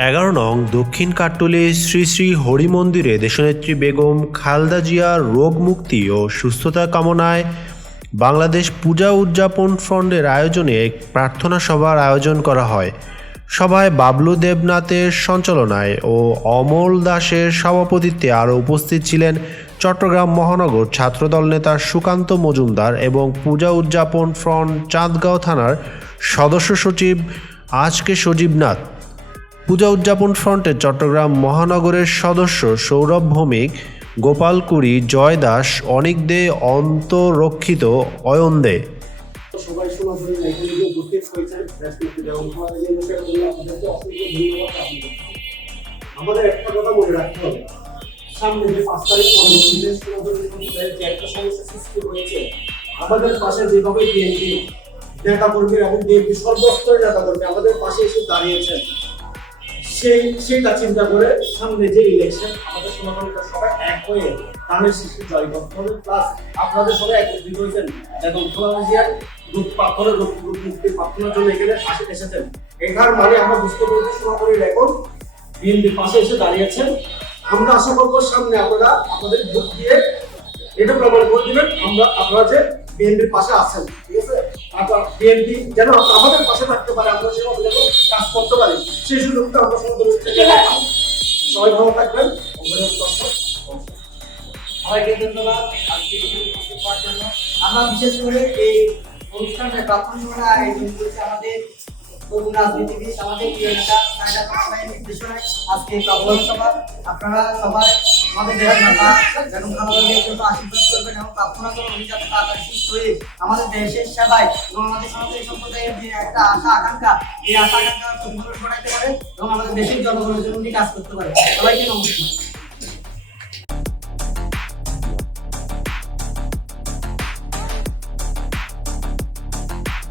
11 নং দক্ষিণ কাট্টলী শ্রী শ্রী হরি মন্দিরে দেশনেত্রী বেগম খালেদা জিয়ার রোগ মুক্তি ও সুস্থতা কামনায় বাংলাদেশ পূজা উদযাপন ফ্রন্টের আয়োজনে এক প্রার্থনা সভার আয়োজন করা হয়। সভায় বাবলু দেবনাথের সঞ্চালনায় ও অমল দাসের সভাপতিত্বে আরও উপস্থিত ছিলেন চট্টগ্রাম মহানগর ছাত্রদল নেতা সুকান্ত মজুমদার এবং পূজা উদযাপন ফ্রন্ট চাঁদগাঁও থানার সদস্য সচিব আজকে সজীব নাথ। পূজা উদযাপন ফ্রন্টের চট্টগ্রাম মহানগরের সদস্য সৌরভ ভৌমিক, গোপাল কুড়ি, জয় দাস, অনিক দে, অন্তরক্ষিত, অয়ন দে। সবাই সমাজের এখানে যে উপস্থিত হয়েছেন এবং সমাজের এই বিষয়ের জন্য আপনাদেরকে অসংখ্য ধন্যবাদ। আমাদের একটা কথা মনে রাখতে হবে, সামনে যে 5 তারিখ পরবর্তীতে সমাজের যে একটা সমস্যা সৃষ্টি হয়েছে, আমাদের পাশে যেভাবে বিএনপি নেতা কর্মী এবং বিএনপি সর্বস্তরের নেতা কর্মী আমাদের পাশে এসে দাঁড়িয়েছেন, সেইটা চিন্তা করে সামনে যে ইলেকশন আমাদের সমাজের সবাই এক হয়ে ধানের সৃষ্টি জয় করতে হবে। প্লাস আপনাদের সবাই একত্রিত হয়েছেন এবং খালেদা রূপ পাথরের রূপ মুক্তির প্রার্থনার জন্য এখানে এসেছেন। এটার মানে আমরা বুঝতে পেরেছি সমাজের এখন বিএনপির পাশে এসে দাঁড়িয়েছেন। আমরা আশা করবো সামনে আপনারা আপনাদের ভোট দিয়ে এটা প্রমাণ করে দিবেন আপনারা যে বিএনপির পাশে আছেন। ঠিক আছে, আপনার বিএনপি যেন আমাদের পাশে থাকতে পারে, আমরা সেভাবে যেন কাজ করতে পারি, সেই সুযোগটা আমরা সবাই ভালো থাকবেন। সবাইকে ধন্যবাদ আজকে উপস্থিত হওয়ার জন্য। আমরা বিশেষ করে এই অনুষ্ঠানের প্রাথমিকভাবে আয়োজন করেছি আমাদের তরুণ রাজনীতিবিদ, আমাদের প্রিয় নেতা সাইদা কামালের নির্দেশনায় আজকে প্রার্থনা সভা। আপনারা সবাই আমাদের দেশের নেতা বেগম খালেদা জিয়ার জন্য আশীর্বাদ করবেন এবং প্রার্থনা করবেন উনি যাতে তাড়াতাড়ি সুস্থ হয়ে আমাদের দেশের সেবায় এবং আমাদের সনাতনী সম্প্রদায়ের যে একটা আশা আকাঙ্ক্ষা, এই আশা আকাঙ্ক্ষা প্রতিফলন ঘটাইতে পারে এবং আমাদের দেশের জনগণের জন্য উনি কাজ করতে পারে। সবাইকে নমস্কার।